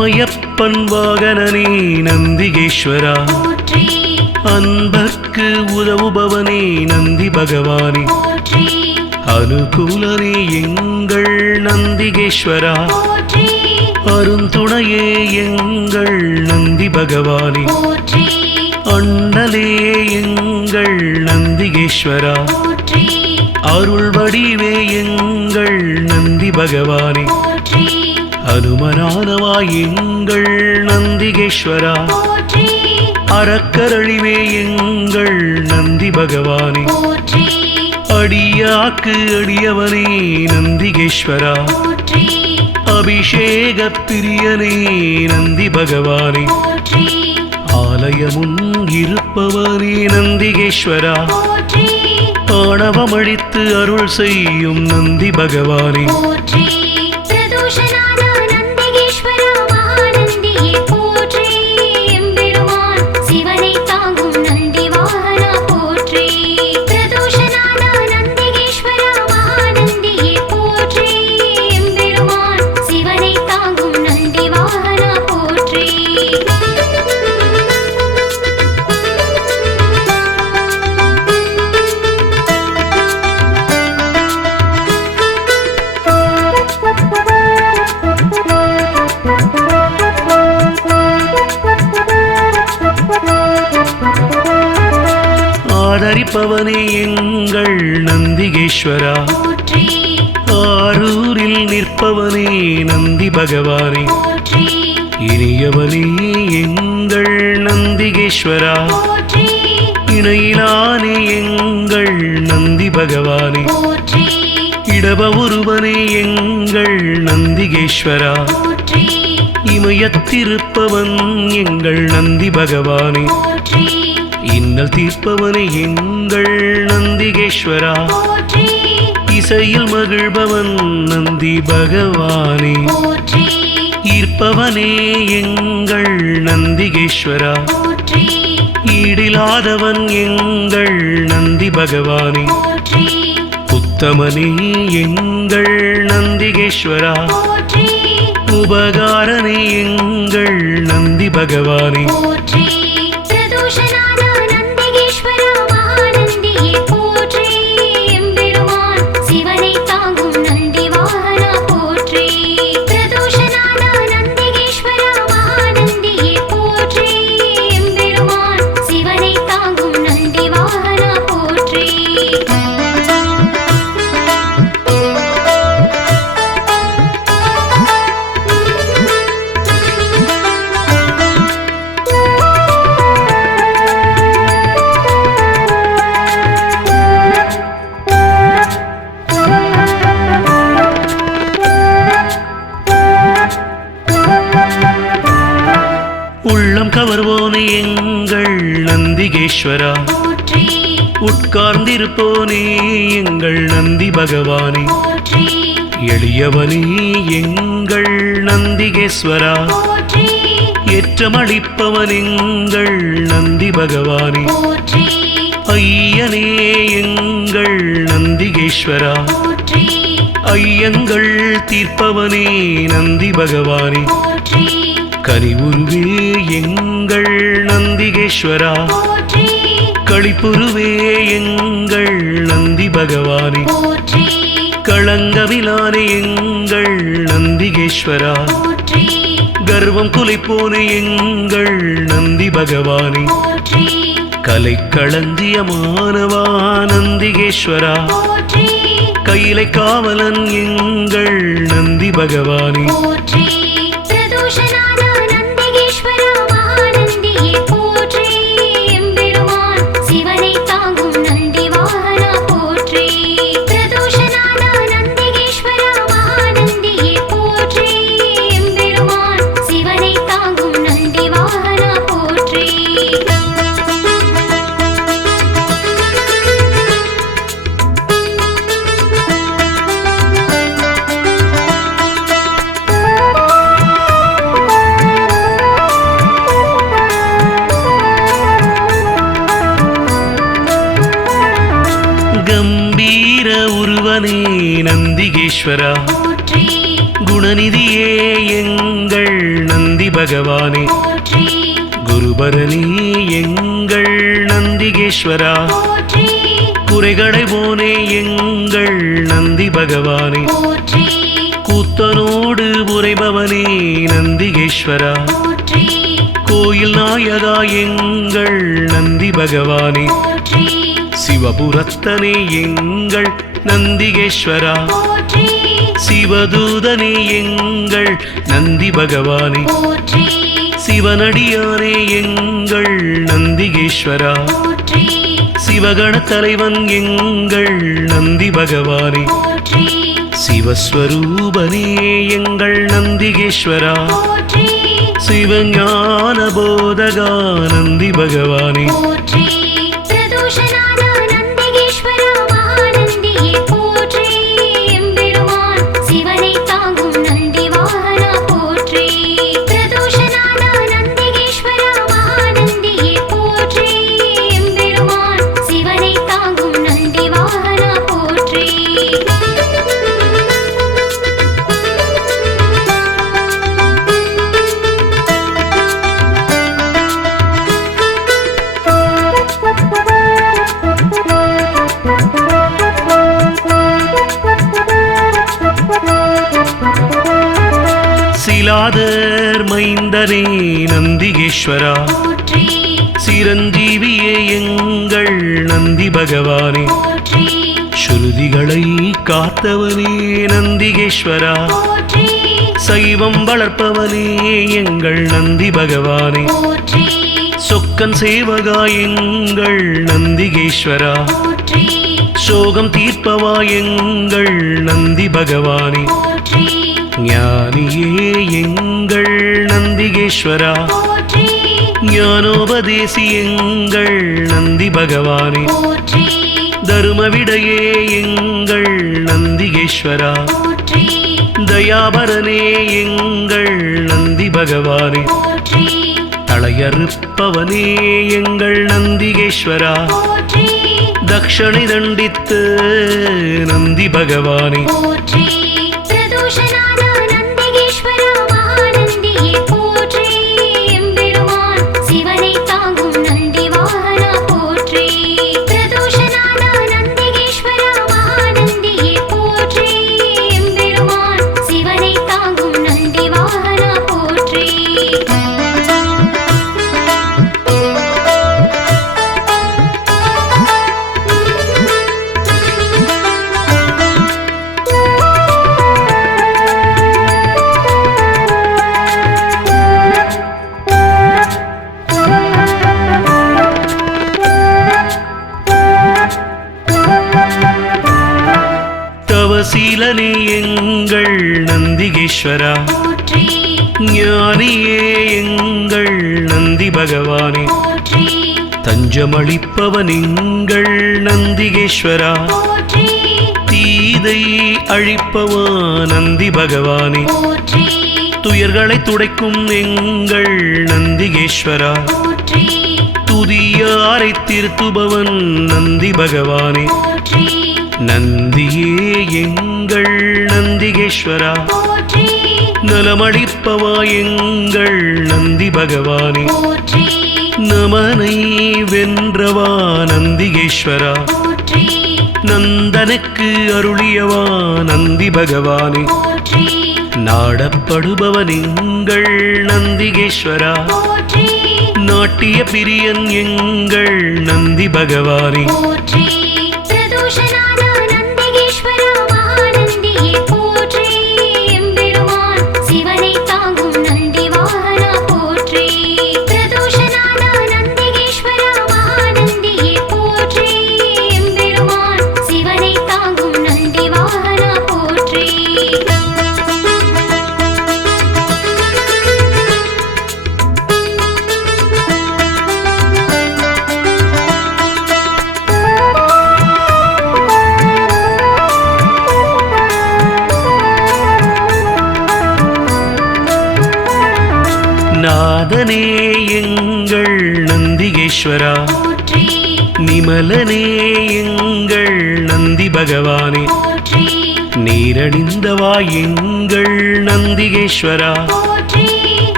அம்மையப்பன் வாகனனே நந்திகேஸ்வரா, போற்றி அன்பர்க்கு உதவுபவனே நந்தி பகவானே, போற்றி அனுகூலனே எங்கள் நந்திகேஸ்வரா, போற்றி அருந்துணையே எங்கள் நந்தி பகவானே, போற்றி அண்ணலே எங்கள் நந்திகேஸ்வரா, போற்றி அருள் வடிவே எங்கள் நந்தி பகவானே, போற்றி அனுமனானவா எங்கள் நந்திகேஸ்வரா, போற்றி அறக்கரழிவே எங்கள் நந்தி பகவானே, போற்றி அடியாக்கு அடியவனே நந்திகேஸ்வரா, போற்றி அபிஷேக பிரியனே நந்தி பகவானே, போற்றி ஆலயமுன் இருப்பவனே நந்திகேஸ்வரா, போற்றி ஆணவமழித்து அருள் செய்யும் நந்தி பகவானே, போற்றி பிரதோஷநாத நந்திகேஸ்வர மகாநந்தியே போற்றி எம்பெருமான் சிவனை தாங்கும் நந்தி வாகனா போற்றி பிரதோஷநாத நந்திகேஸ்வர மகாநந்தியே போற்றி எம்பெருமான் சிவனை தாங்கும் நந்தி வாகனா போற்றி ஆதரிப்பவனே எங்கள் நந்திகேஸ்வரா, போற்றி ஆரூரில் நிற்பவனே நந்தி பகவானே, போற்றி இனியவனே எங்கள் நந்திகேஸ்வரா, போற்றி இணையிலானே எங்கள் நந்தி பகவானே, போற்றி இடப ஒருவனே எங்கள் நந்திகேஸ்வரா, போற்றி இமயத்திருப்பவன் எங்கள் நந்தி பகவானே, போற்றி இன்னல் தீர்ப்பவனே எங்கள் நந்திகேஸ்வரா, போற்றி இசையில் மகிழ்பவன் நந்தி பகவானே, போற்றி ஈர்ப்பவனே எங்கள் நந்திகேஸ்வரா, போற்றி ஈடிலாதவன் எங்கள் நந்தி பகவானே, போற்றி உத்தமனே எங்கள் நந்திகேஸ்வரா, போற்றி உபகாரனே எங்கள் நந்தி பகவானே, போற்றி பிரதோஷநாத நந்திகேஸ்வர மகாநந்தியே போற்றி எம்பெருமான் சிவனை தாங்கும் நந்தி வாகனா போற்றி பிரதோஷநாத நந்திகேஸ்வர மகாநந்தியே போற்றி எம்பெருமான் சிவனை தாங்கும் நந்தி வாகனா போற்றி உள்ளம் கவர்வோனே எங்கள் நந்திகேஸ்வரா, போற்றி உட்கார்ந்திருப்போனே எங்கள் நந்தி பகவானே, போற்றி எளியவனே எங்கள் நந்திகேஸ்வரா, போற்றி ஏற்றமளிப்பவன் எங்கள் நந்தி பகவானே, போற்றி ஐயனே எங்கள் நந்திகேஸ்வரா, போற்றி ஐயங்கள் தீர்ப்பவனே நந்தி பகவானே, போற்றி கனிவுருவே எங்கள் நந்திகேஸ்வரா, போற்றி களிப்புருவே எங்கள் நந்தி பகவானே, போற்றி களங்கமிலானே எங்கள் நந்திகேஸ்வரா, போற்றி கர்வம் குலைப்போனே எங்கள் நந்தி பகவானே, போற்றி கலைக்களஞ்சியமானவா நந்திகேஸ்வரா, போற்றி கையிலை காவலன் எங்கள் நந்தி பகவானே, போற்றி பிரதோஷநாத நந்திகேஸ்வர மகாநந்தியே போற்றி எம்பெருமான் சிவனை தாங்கும் நந்தி வாகனா போற்றி பிரதோஷநாத நந்திகேஸ்வர மகாநந்தியே போற்றி எம்பெருமான் சிவனை தாங்கும் நந்தி வாகனா போற்றி கம்பீர உருவனே நந்திகேஸ்வரா, போற்றி குணநிதியே எங்கள் நந்தி நந்தி பகவானே போற்றி குருபரனே எங்கள் நந்திகேஸ்வரா போற்றி குறைகளை போனே எங்கள் நந்தி பகவானே போற்றி கூத்தனோடு உரைபவனே நந்திகேஸ்வரா போற்றி கோயில் நாயகா எங்கள் நந்தி பகவானே போற்றி சிவபுரத்தனே எங்கள் நந்திகேஸ்வரா போற்றி சிவதூதனே எங்கள் நந்தி பகவானே போற்றி சிவனடியானே எங்கள் நந்திகேஸ்வரா போற்றி சிவகண தலைவன் எங்கள் நந்தி பகவானே போற்றி சிவஸ்வரூபனே எங்கள் நந்திகேஸ்வரா போற்றி சிவஞான போதகா நந்தி பகவானே போற்றி பிரதோஷநாத நந்திகேஸ்வர மகாநந்தியே போற்றி எம்பெருமான் சிவனை தாங்கும் நந்தி வாகனா போற்றி பிரதோஷநாத நந்திகேஸ்வர மகாநந்தியே போற்றி எம்பெருமான் சிவனை தாங்கும் நந்தி வாகனா போற்றி சிலாதர் மைந்தனே நந்திகேஸ்வரா போற்றி சிரஞ்சீவியே எங்கள் நந்தி பகவானே போற்றி ஸ்ருதிகளை காத்தவனே நந்திகேஸ்வரா போற்றி சைவம் வளர்ப்பவனே எங்கள் நந்தி பகவானே போற்றி சொக்கன் சேவகா எங்கள் நந்திகேஸ்வரா போற்றி சோகம் தீர்ப்பவா எங்கள் நந்தி பகவானே போற்றி ஞானியே எங்கள் நந்திகேஸ்வரா போற்றி ஞானோபதேசி எங்கள் நந்தி பகவானே போற்றி தருமவிடையே எங்கள் நந்திகேஸ்வரா போற்றி தயாபரனே எங்கள் நந்தி பகவானே போற்றி தளையறுப்பவனே எங்கள் நந்திகேஸ்வரா போற்றி தக்ஷணை தண்டித்து நந்தி பகவானே போற்றி பிரதோஷநாத நந்திகேஸ்வர மகாநந்தியே போற்றி எம்பெருமான் சிவனை தாங்கும் நந்தி வாகனா போற்றி பிரதோஷநாத நந்திகேஸ்வர மகாநந்தியே போற்றி எம்பெருமான் சிவனை தாங்கும் நந்தி வாகனா போற்றி தவசீலனே எங்கள் நந்திகேஸ்வரா போற்றி ஞானியே எங்கள் நந்தி பகவானே போற்றி தஞ்சமளிப்பவன் எங்கள் நந்திகேஸ்வரா போற்றி தீதை அழிப்பவா நந்தி பகவானே போற்றி துயர்களை துடைக்கும் எங்கள் நந்திகேஸ்வரா போற்றி துதியாரை திருத்துபவன் நந்தி பகவானே போற்றி நந்தியே எங்கள் நந்திகேஸ்வரா போற்றி நலமளிப்பவா எங்கள் நந்தி பகவானே போற்றி நமனை வென்றவா நந்திகேஸ்வரா போற்றி நந்தனுக்கு அருளியவா நந்தி பகவானே போற்றி நாடப்படுபவன் எங்கள் நந்திகேஸ்வரா போற்றி நாட்டிய பிரியன் எங்கள் நந்தி பகவானே போற்றி பிரதோஷநாத நந்திகேஸ்வர மகாநந்தியே போற்றி எம்பெருமான் சிவனை தாங்கும் நந்தி வாகனா போற்றி பிரதோஷநாத நந்திகேஸ்வர மகாநந்தியே போற்றி எம்பெருமான் சிவனை தாங்கும் நந்தி வாகனா போற்றி நாதனே எங்கள் நந்திகேஸ்வரா போற்றி நிமலனே எங்கள் நந்தி பகவானே போற்றி நீரணிந்தவா எங்கள் நந்திகேஸ்வரா போற்றி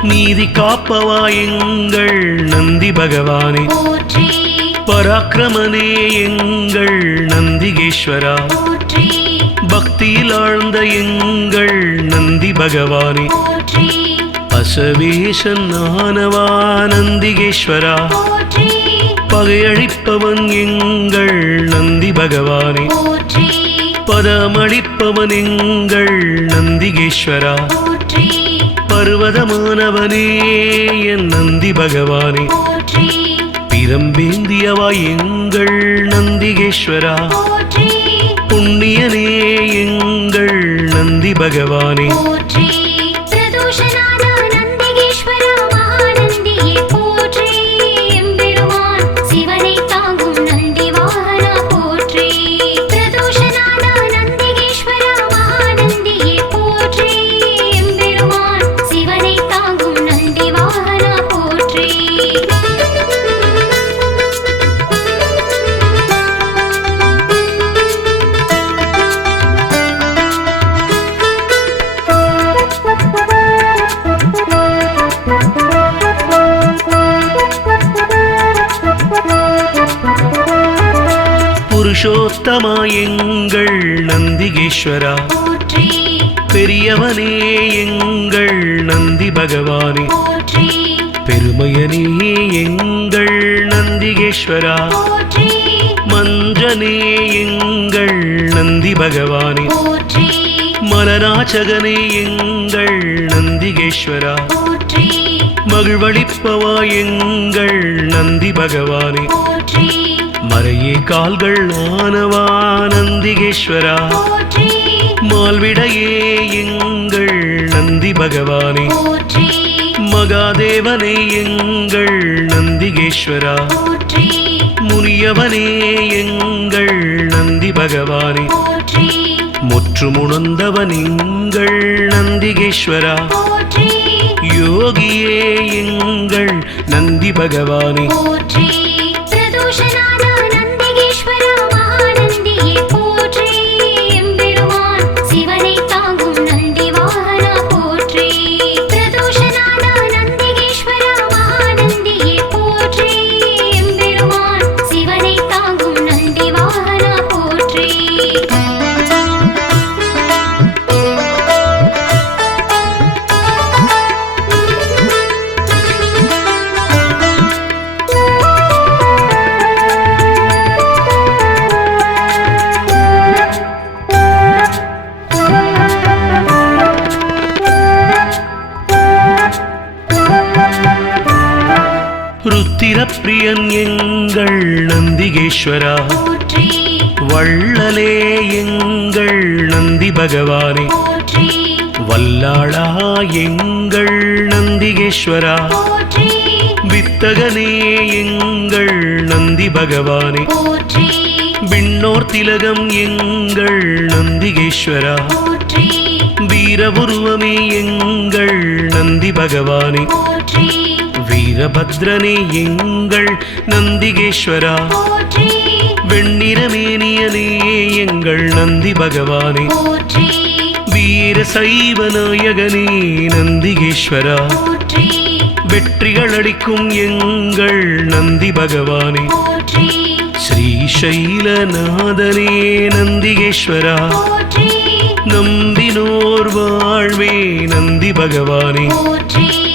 நீதி காப்பவா எங்கள் நந்தி பகவானே போற்றி பராக்கிரமனே எங்கள் நந்திகேஸ்வரா போற்றி பக்தியில் ஆழ்ந்த எங்கள் நந்தி பகவானே போற்றி அசவேசன் ஆனவா நந்திகேஸ்வரா போற்றி பகையழிப்பவன் எங்கள் நந்தி பகவானே போற்றி பதமளிப்பவன் எங்கள் நந்திகேஸ்வரா போற்றி பர்வதமானவனே என் நந்தி பகவானே போற்றி பிரம்பேந்தியவா எங்கள் நந்திகேஸ்வரா போற்றி புண்ணியனே எங்கள் நந்தி பகவானே போற்றி பிரதோஷநாத நந்திகேஸ்வர மகாநந்தியே போற்றி எம்பெருமான் சிவனை தாங்கும் நந்தி வாகனா போற்றி பிரதோஷநாத நந்திகேஸ்வர மகாநந்தியே போற்றி எம்பெருமான் சிவனை தாங்கும் நந்தி வாகனா போற்றி புருஷோத்தமா எங்கள் நந்திகேஸ்வரா போற்றி பெரியவனே எங்கள் நந்தி பகவானே போற்றி பெருமையனே எங்கள் நந்திகேஸ்வரா போற்றி மஞ்சனே எங்கள் நந்தி பகவானே போற்றி மலராச்சகனே எங்கள் நந்திகேஸ்வரா போற்றி மகிழ்வளிப்பவா எங்கள் நந்தி பகவானே போற்றி மறையே கால்கள் ஆனவா நந்திகேஸ்வரா போற்றி மால்விடையே எங்கள் நந்தி பகவானே போற்றி மகாதேவனே எங்கள் நந்திகேஸ்வரா போற்றி முனியவனே எங்கள் நந்தி பகவானே போற்றி முற்றுமுணர்ந்தவன் எங்கள் நந்திகேஸ்வரா போற்றி யோகியே எங்கள் நந்தி பகவானே போற்றி பிரதோஷநாத நந்திகேஸ்வர மகாநந்தியே போற்றி எம்பெருமான் சிவனை தாங்கும் நந்தி வாகனா போற்றி பிரதோஷநாத நந்திகேஸ்வர மகாநந்தியே போற்றி எம்பெருமான் சிவனை தாங்கும் நந்தி வாகனா போற்றி ருத்திரப்பிரியன் எங்கள் நந்திகேஸ்வரா போற்றி வள்ளலே எங்கள் நந்தி பகவானே போற்றி வல்லாளா எங்கள் நந்திகேஸ்வரா போற்றி வித்தகனே எங்கள் நந்தி பகவானே போற்றி விண்ணோர் திலகம் எங்கள் நந்திகேஸ்வரா போற்றி வீரபுருவமே எங்கள் நந்தி பகவானே போற்றி வீரபத்ரனே எங்கள் நந்திகேஸ்வரா போற்றி வெண்ணிறமேனியனே எங்கள் நந்தி பகவானே போற்றி வீர சைவ நாயகனே நந்திகேஸ்வரா போற்றி வெற்றிகள் அளிக்கும் எங்கள் நந்தி பகவானே போற்றி ஸ்ரீசைலநாதனே நந்திகேஸ்வரா போற்றி நம்பினோர் வாழ்வே நந்தி பகவானே போற்றி